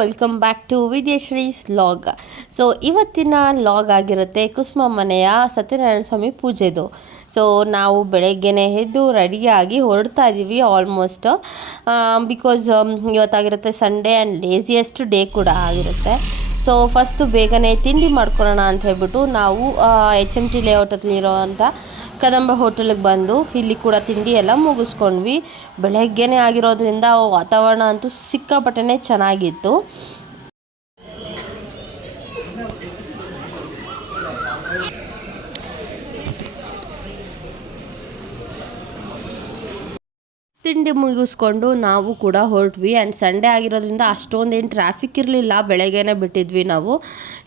Welcome back to Vidyashree's log so ಇವತ್ತಿನ log ಆಗಿರುತ್ತೆ ಕುಸುಮ ಮನೆಯ ಸತ್ಯನಾರಾಯಣ ಸ್ವಾಮಿ ಪೂಜೆದು. ಸೊ ನಾವು ಬೆಳಗ್ಗೆನೆ ಎದ್ದು ರೆಡಿಯಾಗಿ ಹೊರಡ್ತಾ ಇದ್ದೀವಿ ಆಲ್ಮೋಸ್ಟ್ ಬಿಕಾಸ್ ಇವತ್ತಾಗಿರುತ್ತೆ ಸಂಡೇ ಆ್ಯಂಡ್ ಲೇಸಿಯೆಸ್ಟ್ ಡೇ ಕೂಡ ಆಗಿರುತ್ತೆ. ಸೊ ಫಸ್ಟು ಬೇಗನೆ ತಿಂಡಿ ಮಾಡ್ಕೊಳ್ಳೋಣ ಅಂತ ಹೇಳ್ಬಿಟ್ಟು ನಾವು ಎಚ್ ಎಂ ಟಿ ಲೇಔಟಲ್ಲಿರೋವಂಥ ಕದಂಬ ಹೋಟೆಲಿಗೆ ಬಂದು ಇಲ್ಲಿ ಕೂಡ ತಿಂಡಿ ಎಲ್ಲ ಮುಗಿಸ್ಕೊಂಡ್ವಿ. ಬೆಳಗ್ಗೆನೇ ಆಗಿರೋದ್ರಿಂದ ವಾತಾವರಣ ಅಂತೂ ಸಿಕ್ಕಾಪಟ್ಟೆನೇ ಚೆನ್ನಾಗಿತ್ತು. ತಿಂಡಿ ಮುಗಿಸ್ಕೊಂಡು ನಾವು ಕೂಡ ಹೊರಟ್ವಿ. ಆ್ಯಂಡ್ ಸಂಡೇ ಆಗಿರೋದ್ರಿಂದ ಅಷ್ಟೊಂದೇನು ಟ್ರಾಫಿಕ್ ಇರಲಿಲ್ಲ. ಬೆಳಗ್ಗೆನೇ ಬಿಟ್ಟಿದ್ವಿ ನಾವು.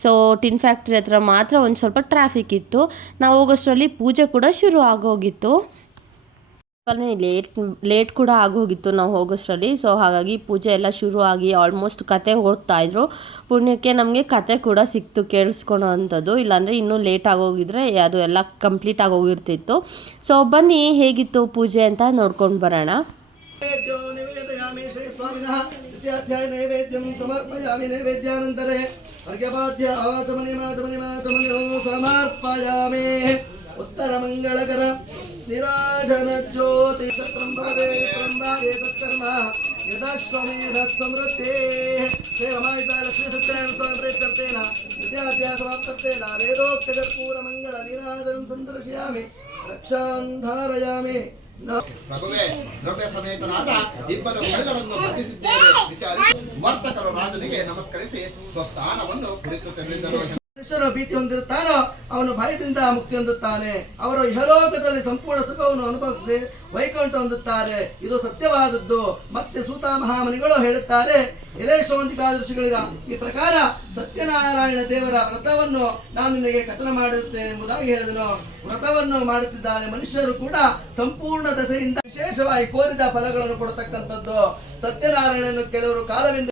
ಸೊ ಟಿನ್ ಫ್ಯಾಕ್ಟ್ರಿ ಹತ್ರ ಮಾತ್ರ ಒಂದು ಸ್ವಲ್ಪ ಟ್ರಾಫಿಕ್ ಇತ್ತು. ನಾವು ಹೋಗೋಷ್ಟರಲ್ಲಿ ಪೂಜೆ ಕೂಡ ಶುರು ಆಗೋಗಿತ್ತು. ಸ್ವಲ್ಪನೇ ಲೇಟ್ ಲೇಟ್ ಕೂಡ ಆಗೋಗಿತ್ತು ನಾವು ಹೋಗೋಷ್ಟರಲ್ಲಿ. ಸೊ ಹಾಗಾಗಿ ಪೂಜೆ ಎಲ್ಲ ಶುರು ಆಗಿ ಆಲ್ಮೋಸ್ಟ್ ಕತೆ ಓದ್ತಾಯಿದ್ರು ಪುಣ್ಯಕ್ಕೆ ನಮಗೆ ಕತೆ ಕೂಡ ಸಿಕ್ತು ಕೇಳಿಸ್ಕೊಳೋ ಅಂಥದ್ದು. ಇಲ್ಲಾಂದರೆ ಇನ್ನೂ ಲೇಟ್ ಆಗೋಗಿದ್ರೆ ಅದು ಎಲ್ಲ ಕಂಪ್ಲೀಟ್ ಆಗೋಗಿರ್ತಿತ್ತು ಸೊ ಬನ್ನಿ ಹೇಗಿತ್ತು ಪೂಜೆ ಅಂತ ನೋಡ್ಕೊಂಡು ಬರೋಣ. ಉತ್ತರ ಮಂಗಳಕರ द्वितीयाध्याय नैवेद्यं समर्पयामि नैवेद्यानन्तरे अर्घ्यपाद्य अवाचमनिमाचमनिमाचमनिहो समर्पयामि उत्तरमङ्गलकर निराजनज्योति तत्रम्बादे त्रम्बादे तत्कर्म यदाश्वमेधः समृद्धेः श्रीरमायित लक्ष्मीसत्यायण स्वामी प्रेत्यर्थेन द्वितीयाध्याय समाप्तर्थेन वेदोक्तकर्पूरमङ्गल निराजनं सन्दर्शयामि रक्षां धारयामि न ಪ್ರಭುವೇ ದ್ರವ್ಯ ಸಮೇತರಾದ ಇಬ್ಬರು ಮಹಿಳೆಯರನ್ನು ಬಂಧಿಸಿದ್ದೇವೆ ವಿಚಾರಿಸಿ ವರ್ತಕರು ರಾಜನಿಗೆ ನಮಸ್ಕರಿಸಿ ಸ್ವಸ್ಥಾನವನ್ನು ಕುರಿತು ತೆರಳಿದರು ಮನುಷ್ಯನು ಭೀತಿ ಹೊಂದಿರುತ್ತಾನೋ, ಅವನು ಭಯದಿಂದ ಮುಕ್ತಿ ಹೊಂದುತ್ತಾನೆ. ಅವರು ಇಹಲೋಕದಲ್ಲಿ ಸಂಪೂರ್ಣ ಸುಖವನ್ನು ಅನುಭವಿಸಿ ವೈಕುಂಠ ಹೊಂದುತ್ತಾರೆ. ಇದು ಸತ್ಯವಾದದ್ದು. ಮತ್ತೆ ಸೂತ ಮಹಾಮನಿಗಳು ಹೇಳುತ್ತಾರೆ ಎಲೇಶವಂತಿಕಾದರ್ಶಿಗಳಿಗ ಈ ಪ್ರಕಾರ ಸತ್ಯನಾರಾಯಣ ದೇವರ ವ್ರತವನ್ನು ನಾನು ನಿನಗೆ ಕಥನ ಮಾಡುತ್ತೆ ಎಂಬುದಾಗಿ ಹೇಳಿದನು. ವ್ರತವನ್ನು ಮಾಡುತ್ತಿದ್ದಾನೆ ಮನುಷ್ಯರು ಕೂಡ ಸಂಪೂರ್ಣ ದಸೆಯಿಂದ ವಿಶೇಷವಾಗಿ ಕೋರಿದ ಫಲಗಳನ್ನು ಕೊಡತಕ್ಕಂಥದ್ದು. ಸತ್ಯನಾರಾಯಣನು ಕೆಲವರು ಕಾಲವಿಂದ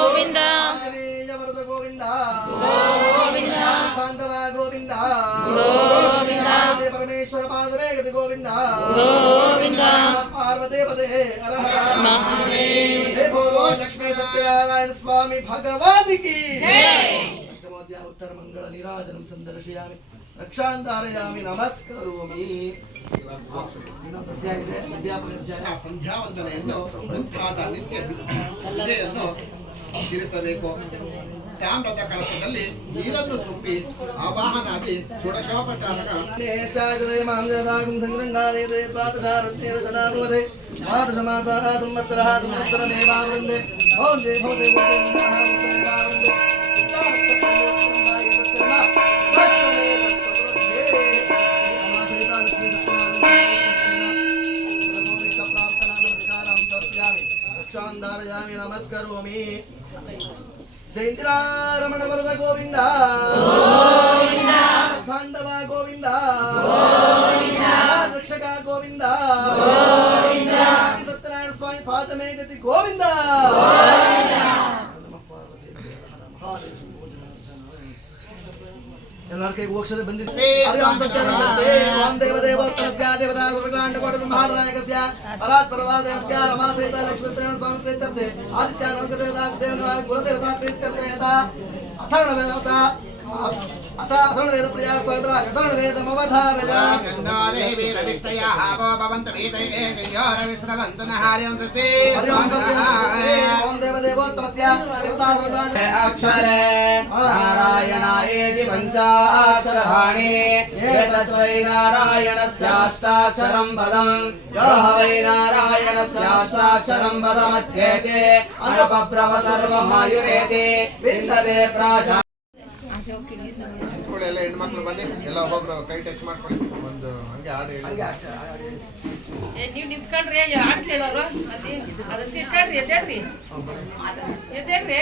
గోవింద. గోవింద. గోవింద. పాండవ గోవింద గోవింద పరమేశ్వర పాదవే గోవింద. గోవింద. पार्वते पदे हे बोलो लक्ष्मी सत्यनारायण स्वामी भगवान की। पंचमोध्याय उत्तर मंगल निराजनम संदर्शिया रक्षान्तारयामि नमस्करोमि। ಸಂಧ್ಯಾವಂದನೆಯನ್ನು ನಿತ್ಯ ತಿಳಿಸಬೇಕು. ತಾಮ್ರದ ಕಳಶದಲ್ಲಿ ನೀರನ್ನು ತುಂಬಿ ಆವಾಹನಾದಿ ಷೋಡಶೋಪಚಾರಕ ಜ್ಯೇಷ್ಠಾಜುಲೇ ಮಾಂಜದಾಗುಂ ಸಂಗ್ರಂಗಾನೇ ದೇವಾದಶಾರತ್ಯೇರಶನಾಗುವದೆ ಮಾದಶಮಾಸಃ ಸಂವತ್ಸರः ಸಂವತ್ಸರಮೇವಾವೃಂದೆ ಭೌಂದೆ ಭೌಂದೆ ಭೌಂದೆ ರಕ್ಷಾಂಧಾರಯಾಮಿ జయంతిరారమణ వరద గోవింద. బాంధవ గోవింద. రక్షక గోవింద. సత్యనారాయణ స్వామి పాదమే గతి గోవింద. ಎಲ್ಲರ ಕೈಗೆ ಮೋಕ್ಷದ ಬಂದಿದೆ ಹರಿಯಾಂ ಸತ್ಯನಾರಾಯಣೇ, ಓಂ ದೇವದೇವೋತ್ತರಸ್ಯ ದೇವತಾ ಸರ್ವಕಾಂಡಕೋಟಿ ಬ್ರಹ್ಮಾಂಡನಾಯಕಸ್ಯ ಪರಾತ್ ಪರವಾದೇವಸ್ಯ ರಮಾಸಹಿತ ಲಕ್ಷ್ಮೀನಾರಾಯಣ ಸ್ವಾಮಿ ಪ್ರೀತ್ಯರ್ಥೆ ಆದಿತ್ಯ ದೇವತಾ ದೇವನ ಕುಲದೇವತಾ ಪ್ರೀತ್ಯರ್ಥೆ ಯಥಾ ಅಥರ್ಣ ವೇದ ಅಥ ಅಥರ್ಣ ವೇದ ಪ್ರಿಯ ಸ್ವಾಮಿ ಅಥರ್ಣ ವೇದಮವಧಾರಯ ಹರಿಯಾಂ ಸತ್ಯನಾರಾಯಣೇ, ಓಂ ದೇವದೇವೋತ್ತಮಸ್ಯ ದೇವತಾ ಸರ್ವಕಾಂಡ अक्षरे नारायणायेति पञ्चाक्षरवाणी एतद्वै नारायणस्याष्टाक्षरं पदम् यो ह वै नारायणस्याष्टाक्षरं पदमध्येते अनुपब्रव सर्वमायुरेति विन्दते प्राजा ಮಕ್ಕಳು ಎಲ್ಲ ಹೆಣ್ಮಕ್ಳು ಬನ್ನಿ ಎಲ್ಲ ಒಬ್ಬೊಬ್ರು ಕೈ ಟಚ್ ಮಾಡ್ಕೊಳ್ಳಿ ಒಂದು ಹಂಗೆ ಹಾಡು ಹೇಳಿ ಏ, ನೀವ್ ನಿಂತ್ಕೊಳ್ರಿ ಹಾಡ್ ಕೇಳೋರು ಅಲ್ಲಿ ಅದನ್ನ ತಿಳ್ಕೊಳ್ರಿ ಎದ್ದೇಳ್ರಿ ಎದ್ದೇಳ್ರಿ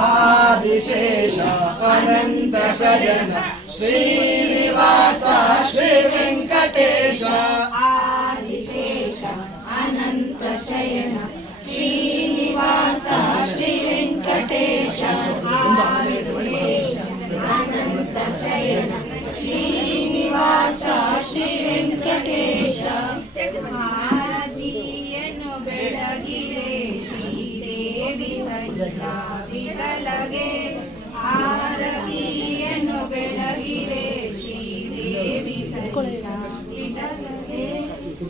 आदिशेष अनन्तशयन श्रीनिवास श्रीवेङ्कटेश। आदिशेष अनन्तशयन श्रीनिवास श्रीवेङ्कटेश। अनन्तशयन श्रीनिवास श्रीवेङ्कटेश। भारतीयनु बेळगिरे श्रीदेवि विसदा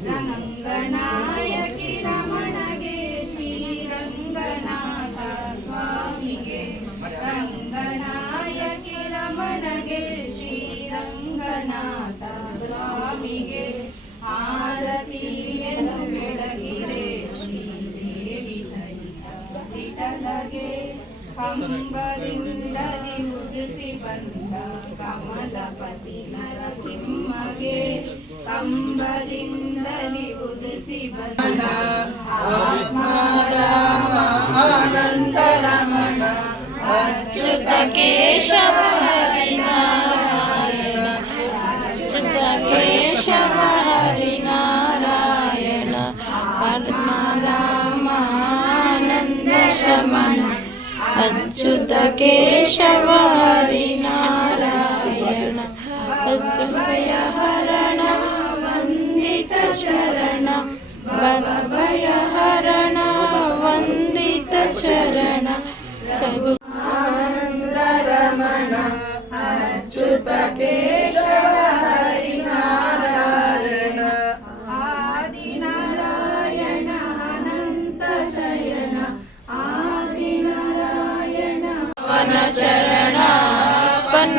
ರಂಗನಾಯಕಿ ರಮಣಗೆ, ಶ್ರೀರಂಗನಾಥ ಸ್ವಾಮಿಗೆ. ರಂಗನಾಯಕಿ ರಮಣಗೆ, ಶ್ರೀರಂಗನಾಥ ಸ್ವಾಮಿಗೆ. ಆರತಿಯನ್ನು ಬೆಳಗಿರೆ, ಶ್ರೀದೇವಿ ಸಹಿತ ವಿಠಲಗೆ. ಕಂಬದಿಂದಲಿ ಉದಿಸಿ ಬಂದ ಕಮಲಪತಿ ನರಸಿಂಹಗೆ. తలి ఉదసి భజన ఆత్మారామ అనంత రమణ అచ్యుత కేశవ హరి నారాయణ అచ్యుత కేశవ హరి నారాయణ ఆత్మారామ ఆనంద శమణ అచ్యుత కేశవ హరి నారాయణ भयहरण वन्दितचरण सन्दरमणाचुतपे स्वाय हरिनारायण आदिनारायण। अनन्तशयन आदिनारायण पनचरणा पन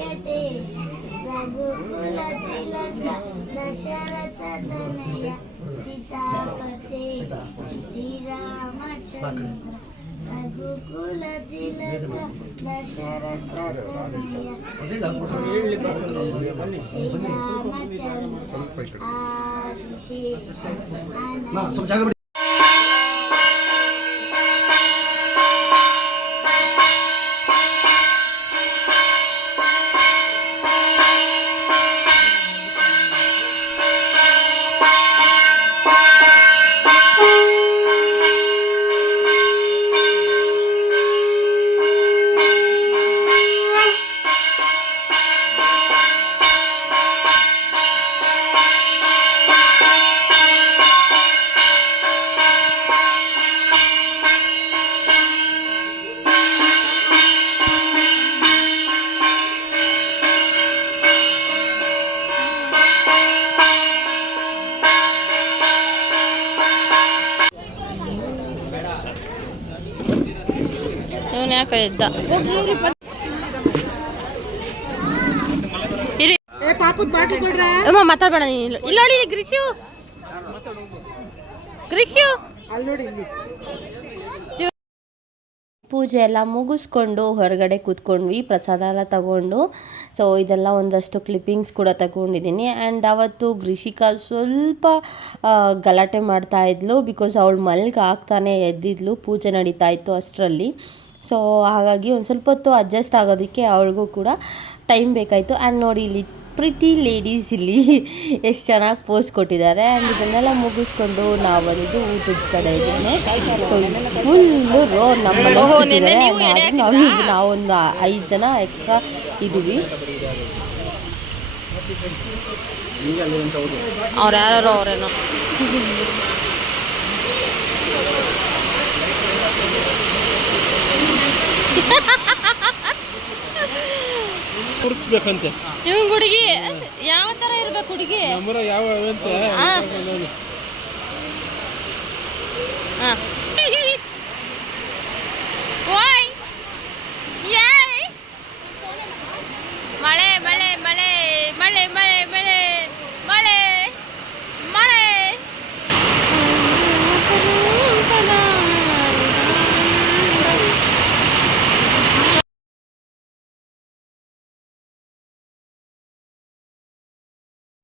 ವೆಂಕಟೇಶ ರಘುಕುಲ ತಿಲಕ ದಶರಥ ತನಯ ಸೀತಾಪತೆ ಶ್ರೀರಾಮಚಂದ್ರ ರಘುಕುಲ ತಿಲಕ ದಶರಥ ತನಯ ಶ್ರೀರಾಮಚಂದ್ರ ಆದಿಶೇಷ ಮಾತಾಡ್ಬೇಡ ನೀನು. ಇಲ್ಲ ನೋಡಿ ಗ್ರಿಶು ಗ್ರಿಶು ಪೂಜೆ ಎಲ್ಲ ಮುಗಿಸ್ಕೊಂಡು ಹೊರಗಡೆ ಕೂತ್ಕೊಂಡ್ವಿ ಪ್ರಸಾದ ಎಲ್ಲ ತಗೊಂಡು ಸೊ ಇದೆಲ್ಲ ಒಂದಷ್ಟು ಕ್ಲಿಪ್ಪಿಂಗ್ಸ್ ಕೂಡ ತಗೊಂಡಿದ್ದೀನಿ. ಆ್ಯಂಡ್ ಅವತ್ತು ಗ್ರಿಷಿಕಾ ಸ್ವಲ್ಪ ಗಲಾಟೆ ಮಾಡ್ತಾ ಇದ್ಲು ಬಿಕಾಸ್ ಅವಳು ಮಲ್ಗೆ ಆಗ್ತಾನೆ ಎದ್ದಿದ್ಲು. ಪೂಜೆ ನಡೀತಾ ಇತ್ತು ಅಷ್ಟರಲ್ಲಿ. ಸೊ ಹಾಗಾಗಿ ಒಂದು ಸ್ವಲ್ಪ ಹೊತ್ತು ಅಡ್ಜಸ್ಟ್ ಆಗೋದಕ್ಕೆ ಅವಳಿಗೂ ಕೂಡ ಟೈಮ್ ಬೇಕಾಯಿತು. ಆ್ಯಂಡ್ ನೋಡಿ ಇಲ್ಲಿ ಪ್ರಿಟಿ ಲೇಡೀಸ್ ಇಲ್ಲಿ ಎಷ್ಟು ಚೆನ್ನಾಗಿ ಪೋಸ್ ಕೊಟ್ಟಿದ್ದಾರೆ. ಆ್ಯಂಡ್ ಇದನ್ನೆಲ್ಲ ಮುಗಿಸ್ಕೊಂಡು ನಾವು ಬಂದಿದ್ದು ಊಟದ ಕಡೆ ಇದ್ದೇನೆ. ಸೊ ಫುಲ್ಲು ರೋ ನಮ್ಮ ನಾವು ನಾವೊಂದು ಐದು ಜನ ಎಕ್ಸ್ಟ್ರಾ ಇದ್ದೀವಿ. ಅವ್ರು ಯಾರು ಅವರೇನೋ? ಹುಡುಕ್ಬೇಕಂತೆ. ಇವ್ ಹುಡುಗಿ ಯಾವ ತರ ಇರ್ಬೇಕು ಹುಡುಗಿ? ನಮ್ಮರ ಯಾವ ಅಂತ ಹಾಂ ಓಯ್. ಮಳೆ ಮಳೆ ಮಳೆ ಮಳೆ ಮಳೆ.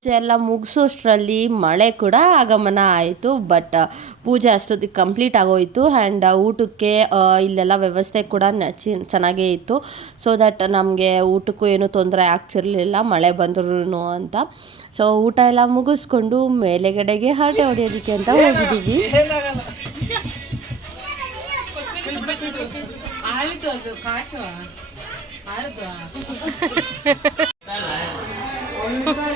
ಎಲ್ಲ ಮುಗಿಸೋಷ್ಟರಲ್ಲಿ ಮಳೆ ಕೂಡ ಆಗಮನ ಆಯಿತು ಬಟ್ ಪೂಜೆ ಅಷ್ಟೊತ್ತಿಗೆ ಕಂಪ್ಲೀಟ್ ಆಗೋಯಿತು ಆ್ಯಂಡ್ ಊಟಕ್ಕೆ ಇಲ್ಲೆಲ್ಲ ವ್ಯವಸ್ಥೆ ಕೂಡ ಚಿ- ಚೆನ್ನಾಗೇ ಇತ್ತು. ಸೊ ದಟ್ ನಮಗೆ ಊಟಕ್ಕೂ ಏನೂ ತೊಂದರೆ ಆಗ್ತಿರಲಿಲ್ಲ ಮಳೆ ಬಂದ್ರೂ ಅಂತ. ಸೊ ಊಟ ಎಲ್ಲ ಮುಗಿಸ್ಕೊಂಡು ಮೇಲೆಗಡೆಗೆ ಹರಟೆ ಹೊಡೆಯೋದಕ್ಕೆ ಅಂತ ಹೋಗಿದ್ದೀವಿ.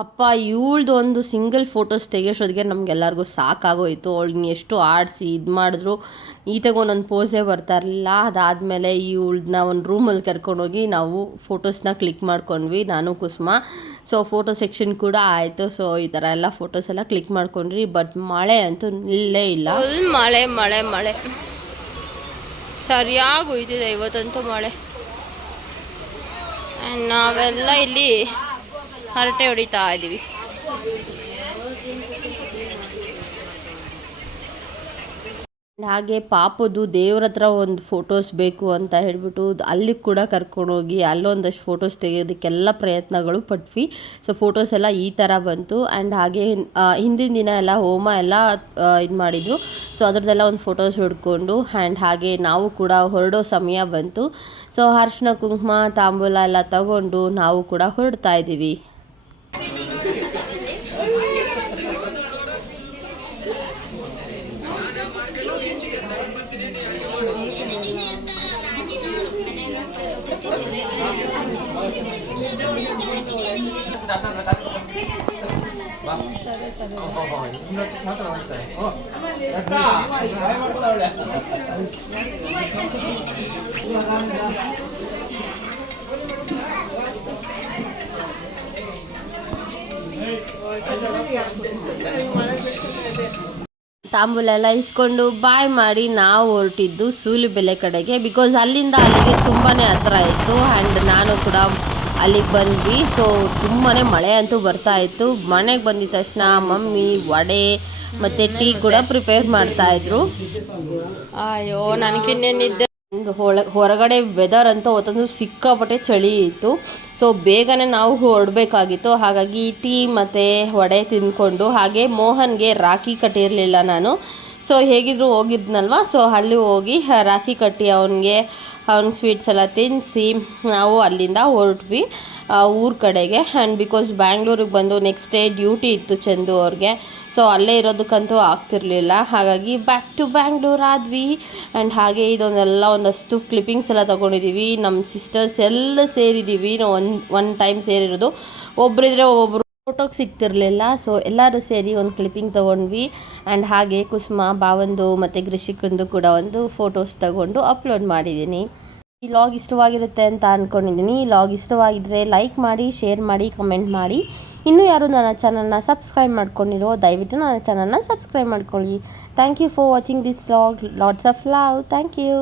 ಅಪ್ಪ, ಇವಳ್ದು ಒಂದು ಸಿಂಗಲ್ ಫೋಟೋಸ್ ತೆಗಿಯೋಷ್ಟೊತ್ತಿಗೆ ನಮಗೆಲ್ಲರಿಗೂ ಸಾಕಾಗೋಯಿತು. ಅವಳನ್ನ ಎಷ್ಟು ಆಡಿಸಿ ಇದು ಮಾಡಿದ್ರು. ನೀಟಾಗಿ ಒಂದೊಂದು ಪೋಸೇ ಬರ್ತಾ ಇರಲಿಲ್ಲ. ಅದಾದಮೇಲೆ ಇವಳನ್ನ ಒಂದು ರೂಮಲ್ಲಿ ಕರ್ಕೊಂಡೋಗಿ ನಾವು ಫೋಟೋಸ್ನ ಕ್ಲಿಕ್ ಮಾಡ್ಕೊಂಡ್ವಿ, ನಾನು, ಕುಸುಮ. ಸೊ, ಫೋಟೋ ಸೆಕ್ಷನ್ ಕೂಡ ಆಯಿತು. ಸೊ, ಈ ಥರ ಎಲ್ಲ ಫೋಟೋಸ್ ಎಲ್ಲ ಕ್ಲಿಕ್ ಮಾಡ್ಕೊಂಡ್ರಿ ಬಟ್ ಮಳೆ ಅಂತೂ ಇಲ್ಲ. ಫುಲ್ ಮಳೆ ಮಳೆ ಮಳೆ. ಸರಿಯಾಗಿ ಹೋಯ್ತಿದೆ ಇವತ್ತಂತೂ ಮಳೆ. ನಾವೆಲ್ಲ ಇಲ್ಲಿ ಹರಟೆ ಹೊಡಿತಾ ಇದ್ದೀವಿ ಹಾಗೆ ಪಾಪದು ದೇವ್ರ ಹತ್ರ ಒಂದು ಫೋಟೋಸ್ ಬೇಕು ಅಂತ ಹೇಳ್ಬಿಟ್ಟು ಅಲ್ಲಿ ಕೂಡ ಕರ್ಕೊಂಡೋಗಿ ಅಲ್ಲೊಂದಷ್ಟು ಫೋಟೋಸ್ ತೆಗೆಯೋದಕ್ಕೆಲ್ಲ ಪ್ರಯತ್ನಗಳು ಪಟ್ವಿ. ಸೊ ಫೋಟೋಸ್ ಎಲ್ಲ ಈ ಥರ ಬಂತು. ಆ್ಯಂಡ್ ಹಾಗೆ ಹಿಂದಿನ ದಿನ ಎಲ್ಲ ಹೋಮ ಎಲ್ಲ ಇದು ಮಾಡಿದರು. ಸೊ ಅದ್ರದ್ದೆಲ್ಲ ಒಂದು ಫೋಟೋಸ್ ಹಿಡ್ಕೊಂಡು ಆ್ಯಂಡ್ ಹಾಗೆ ನಾವು ಕೂಡ ಹೊರಡೋ ಸಮಯ ಬಂತು. ಸೊ ಅರ್ಶಿನ ಕುಂಕುಮ, ತಾಂಬೂಲ ಎಲ್ಲ ತಗೊಂಡು ನಾವು ಕೂಡ ಹೊರಡ್ತಾ ಇದ್ದೀವಿ. ಮಾಡ್ತಾಳೆ ತಾಂಬೂಲ ಎಲ್ಲ ಇಸ್ಕೊಂಡು ಬಾಯ್ ಮಾಡಿ ನಾವು ಹೊರಟಿದ್ದು ಸೂಲಿಬೆಲೆ ಕಡೆಗೆ. ಬಿಕಾಸ್ ಅಲ್ಲಿಂದ ಅಲ್ಲಿಗೆ ತುಂಬಾ ಹತ್ರ ಇತ್ತು. ಆ್ಯಂಡ್ ನಾನು ಕೂಡ ಅಲ್ಲಿಗೆ ಬಂದ್ವಿ. ಸೊ ತುಂಬಾ ಮಳೆ ಅಂತೂ ಬರ್ತಾ ಇತ್ತು. ಮನೆಗೆ ಬಂದಿದ ತಕ್ಷಣ ಮಮ್ಮಿ, ವಡೆ ಮತ್ತು ಟೀ ಕೂಡ ಪ್ರಿಪೇರ್ ಮಾಡ್ತಾಯಿದ್ರು ಅಯ್ಯೋ ನನಗಿನ್ನೇನಿದ್ದೆ ಹೊಳ, ಹೊರಗಡೆ ವೆದರ್ ಅಂತ ಹೊತ್ತಂದು ಸಿಕ್ಕಾಪಟ್ಟೆ ಚಳಿ ಇತ್ತು. ಸೊ ಬೇಗನೆ ನಾವು ಹೊರಡಬೇಕಾಗಿತ್ತು. ಹಾಗಾಗಿ ಟೀ ಮತ್ತು ವಡೆ ತಿಂದ್ಕೊಂಡು, ಹಾಗೆ ಮೋಹನ್ಗೆ ರಾಖಿ ಕಟ್ಟಿರಲಿಲ್ಲ ನಾನು. ಸೊ ಹೇಗಿದ್ರು ಹೋಗಿದ್ನಲ್ವ? ಸೊ ಅಲ್ಲಿ ಹೋಗಿ ರಾಖಿ ಕಟ್ಟಿ ಅವನಿಗೆ, ಅವ್ನ ಸ್ವೀಟ್ಸ್ ಎಲ್ಲ ತಿನ್ನಿಸಿ ನಾವು ಅಲ್ಲಿಂದ ಹೊರಟ್ವಿ. ಊರ ಕಡೆಗೆ. ಆ್ಯಂಡ್ ಬಿಕಾಸ್ ಬ್ಯಾಂಗ್ಳೂರಿಗೆ ಬಂದು ನೆಕ್ಸ್ಟ್ ಡೇ ಡ್ಯೂಟಿ ಇತ್ತು ಚಂದು ಅವ್ರಿಗೆ. ಸೊ ಅಲ್ಲೇ ಇರೋದಕ್ಕಂತೂ ಆಗ್ತಿರಲಿಲ್ಲ. ಹಾಗಾಗಿ ಬ್ಯಾಕ್ ಟು ಬ್ಯಾಂಗ್ಳೂರ್ ಆದ್ವಿ. ಆ್ಯಂಡ್ ಹಾಗೆ ಇದೊಂದೆಲ್ಲ ಒಂದಷ್ಟು ಕ್ಲಿಪ್ಪಿಂಗ್ಸ್ ಎಲ್ಲ ತೊಗೊಂಡಿದ್ದೀವಿ ನಮ್ಮ ಸಿಸ್ಟರ್ಸ್ ಎಲ್ಲ ಸೇರಿದ್ದೀವಿ ಒನ್ ಒನ್ ಟೈಮ್ ಸೇರಿರೋದು. ಒಬ್ಬರಿದ್ರೆ ಒಬ್ಬೊಬ್ಬರು ಫೋಟೋಗೆ ಸಿಗ್ತಿರಲಿಲ್ಲ. ಸೊ ಎಲ್ಲರೂ ಸೇರಿ ಒಂದು ಕ್ಲಿಪ್ಪಿಂಗ್ ತೊಗೊಂಡ್ವಿ. ಆ್ಯಂಡ್ ಹಾಗೆ ಕುಸುಮ ಬಾವಂದು ಮತ್ತು ಕೃಷಿಕಂದು ಕೂಡ ಒಂದು ಫೋಟೋಸ್ ತಗೊಂಡು ಅಪ್ಲೋಡ್ ಮಾಡಿದ್ದೀನಿ ಈ ಲಾಗ್ ಇಷ್ಟವಾಗಿರುತ್ತೆ ಅಂತ ಅಂದ್ಕೊಂಡಿದ್ದೀನಿ ಈ ಲಾಗ್ ಇಷ್ಟವಾಗಿದ್ದರೆ ಲೈಕ್ ಮಾಡಿ ಶೇರ್ ಮಾಡಿ ಕಮೆಂಟ್ ಮಾಡಿ. ಇನ್ನೂ ಯಾರು ನನ್ನ ಚಾನಲ್ನ ಸಬ್ಸ್ಕ್ರೈಬ್ ಮಾಡ್ಕೊಂಡಿರೋ, ದಯವಿಟ್ಟು ನನ್ನ ಚಾನಲ್ನ ಸಬ್ಸ್ಕ್ರೈಬ್ ಮಾಡ್ಕೊಳ್ಳಿ. Thank you for watching this vlog lots of love thank you